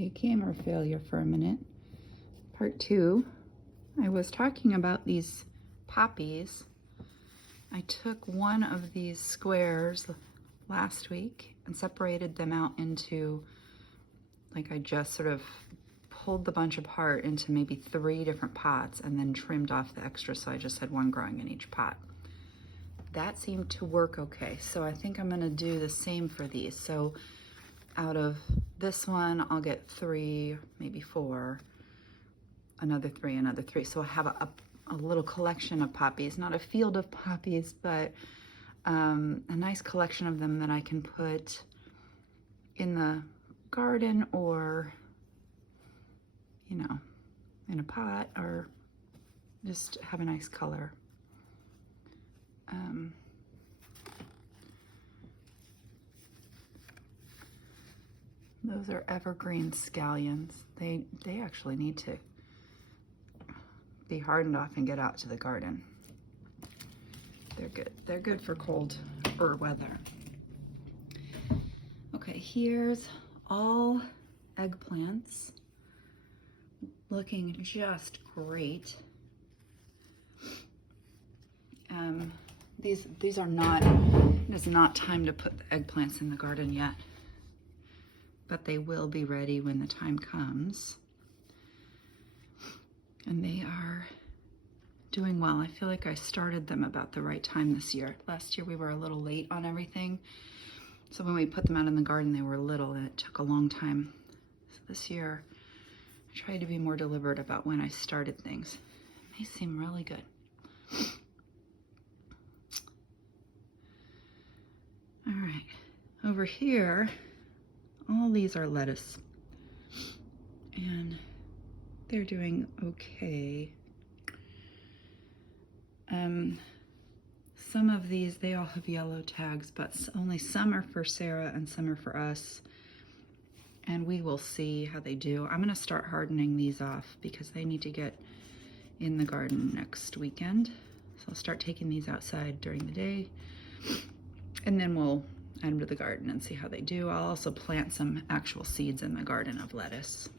Okay, camera failure for a minute. Part 2. I was talking about these poppies. I took one of these squares last week and separated them out into, like, I just sort of pulled the bunch apart into maybe 3 different pots and then trimmed off the extra, so I just had one growing in each pot. That seemed to work okay, so I think I'm gonna do the same for these. So out of this one, I'll get 3, maybe 4, another 3, another 3. So I have a little collection of poppies, not a field of poppies, but a nice collection of them that I can put in the garden or, you know, in a pot, or just have a nice color. Those are evergreen scallions. They actually need to be hardened off and get out to the garden. They're good. They're good for cold or weather. Okay, here's all eggplants, looking just great. These are not, it is not time to put the eggplants in the garden yet, but they will be ready when the time comes. And they are doing well. I feel like I started them about the right time this year. Last year we were a little late on everything. So when we put them out in the garden, they were little and it took a long time. So this year, I tried to be more deliberate about when I started things. They seem really good. All right, over here, all these are lettuce. And they're doing okay. Some of these, they all have yellow tags, but only some are for Sarah and some are for us. And we will see how they do. I'm gonna start hardening these off because they need to get in the garden next weekend. So I'll start taking these outside during the day, and then we'll add them to the garden and see how they do. I'll also plant some actual seeds in the garden of lettuce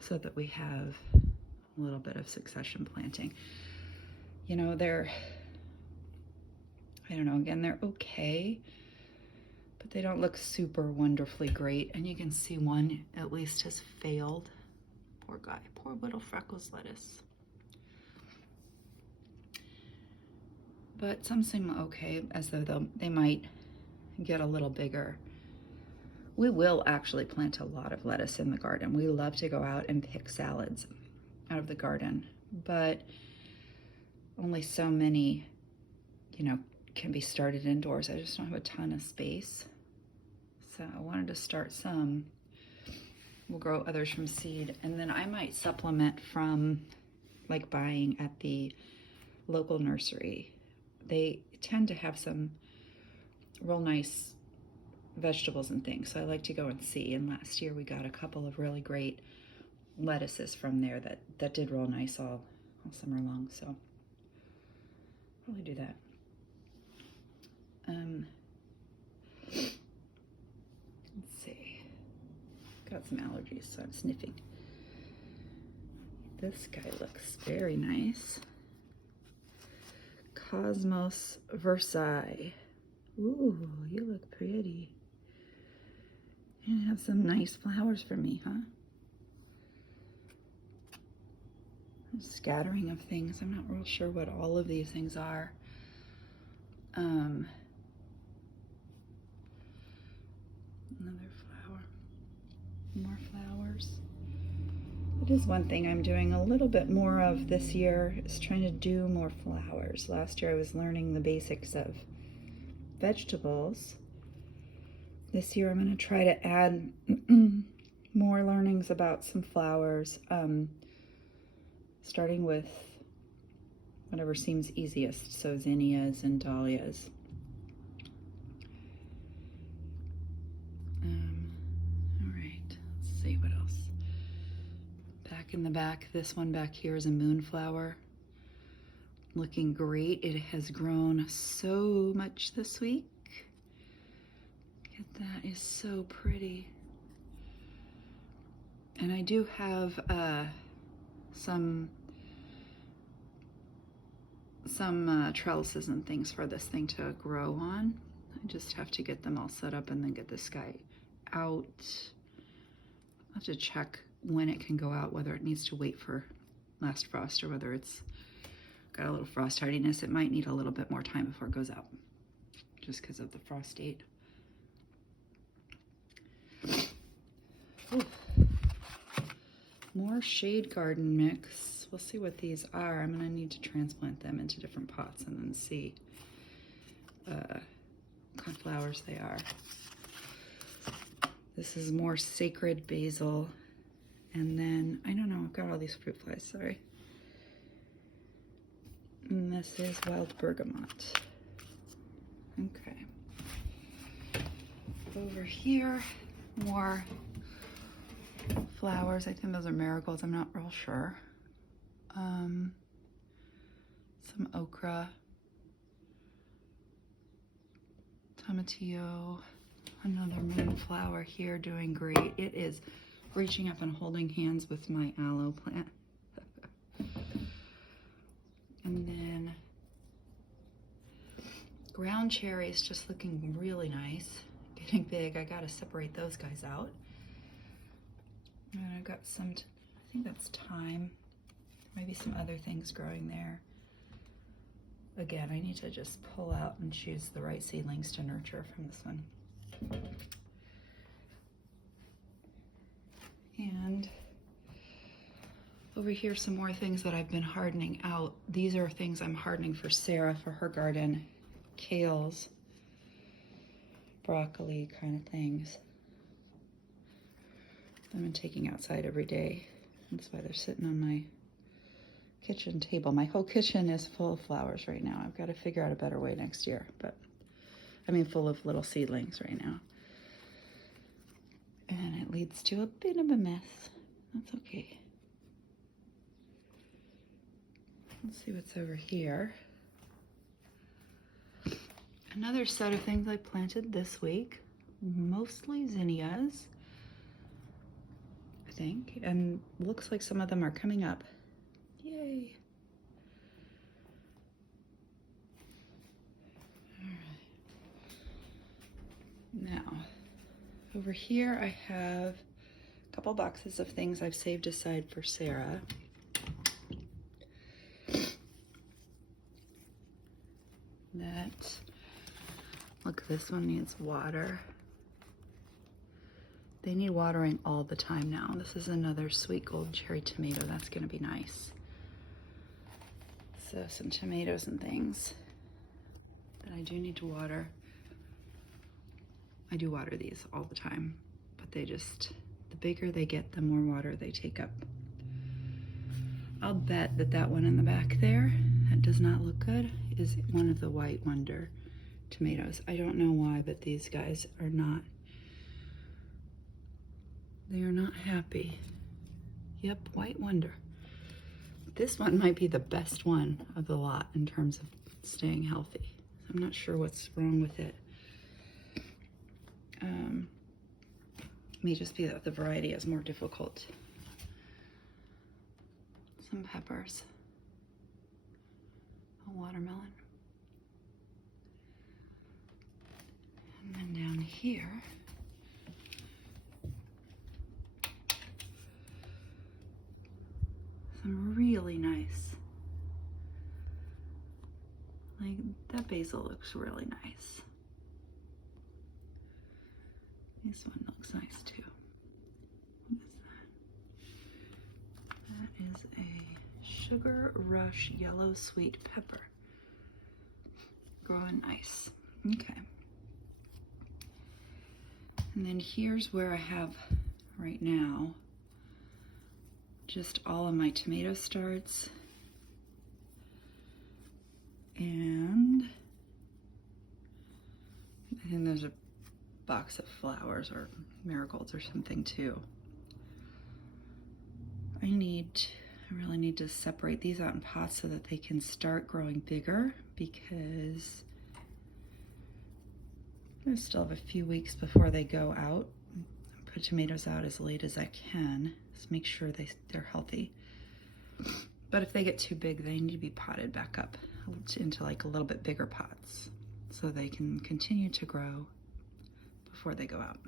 so that we have a little bit of succession planting. You know, I don't know, again, they're okay, but they don't look super wonderfully great. And you can see one at least has failed. Poor guy, poor little Freckles lettuce. But some seem okay, as though they might get a little bigger. We will actually plant a lot of lettuce in the garden. We love to go out and pick salads out of the garden, but only so many, you know, can be started indoors. I just don't have a ton of space. So I wanted to start some. We'll grow others from seed, and then I might supplement from, like, buying at the local nursery. They tend to have some real nice vegetables and things, so I like to go and see. And last year we got a couple of really great lettuces from there that did real nice all summer long, so probably do that. Let's see, got some allergies, so I'm sniffing. This guy looks very nice. Cosmos Versailles. Ooh, you look pretty. And have some nice flowers for me, huh? A scattering of things. I'm not real sure what all of these things are. Another flower. More flowers. It is one thing I'm doing a little bit more of this year, is trying to do more flowers. Last year I was learning the basics of vegetables. This year I'm going to try to add more learnings about some flowers, starting with whatever seems easiest, so zinnias and dahlias. All right, let's see what else. Back in the back, this one back here is a moonflower. Looking great. It has grown so much this week. Look at that, is so pretty. And I do have some trellises and things for this thing to grow on. I just have to get them all set up and then get this guy out. I'll have to check when it can go out, whether it needs to wait for last frost or whether it's got a little frost hardiness. It might need a little bit more time before it goes out, just because of the frost date. Ooh. More shade garden mix. We'll see what these are. I'm gonna need to transplant them into different pots and then see what kind of flowers they are. This is more sacred basil. And then, I don't know, I've got all these fruit flies, sorry. And this is wild bergamot. Okay. Over here, more flowers. I think those are marigolds, I'm not real sure. Some okra. Tomatillo. Another moonflower here doing great. It is reaching up and holding hands with my aloe plant. And then ground cherries just looking really nice, getting big. I gotta separate those guys out. And I've got some, I think that's thyme. Maybe some other things growing there. Again, I need to just pull out and choose the right seedlings to nurture from this one. And over here, some more things that I've been hardening out. These are things I'm hardening for Sarah for her garden. Kales, broccoli kind of things. I've been taking outside every day. That's why they're sitting on my kitchen table. My whole kitchen is full of flowers right now. I've got to figure out a better way next year, but I mean full of little seedlings right now. And it leads to a bit of a mess. That's okay. Let's see what's over here. Another set of things I planted this week, mostly zinnias, I think, and looks like some of them are coming up. Yay. All right. Now, over here I have a couple boxes of things I've saved aside for Sarah. Look, this one needs water. They need watering all the time now. This is another sweet gold cherry tomato. That's gonna be nice. So some tomatoes and things that I do need to water. I do water these all the time, but they just, the bigger they get, the more water they take up. I'll bet that that one in the back there, that does not look good, is one of the White Wonder tomatoes. I don't know why, but these guys are not, they are not happy. Yep, White Wonder. This one might be the best one of the lot in terms of staying healthy. I'm not sure what's wrong with it. May just be that the variety is more difficult. Some peppers. A watermelon. And then down here, some really nice. Like, that basil looks really nice. This one looks nice too. What is that? That is a Sugar Rush yellow sweet pepper. Growing nice. Okay. And then here's where I have right now just all of my tomato starts. And I think there's a box of flowers or marigolds or something too. I really need to separate these out in pots so that they can start growing bigger, because I still have a few weeks before they go out. I'm put tomatoes out as late as I can. Just make sure they're healthy. But if they get too big, they need to be potted back up into like a little bit bigger pots so they can continue to grow before they go out.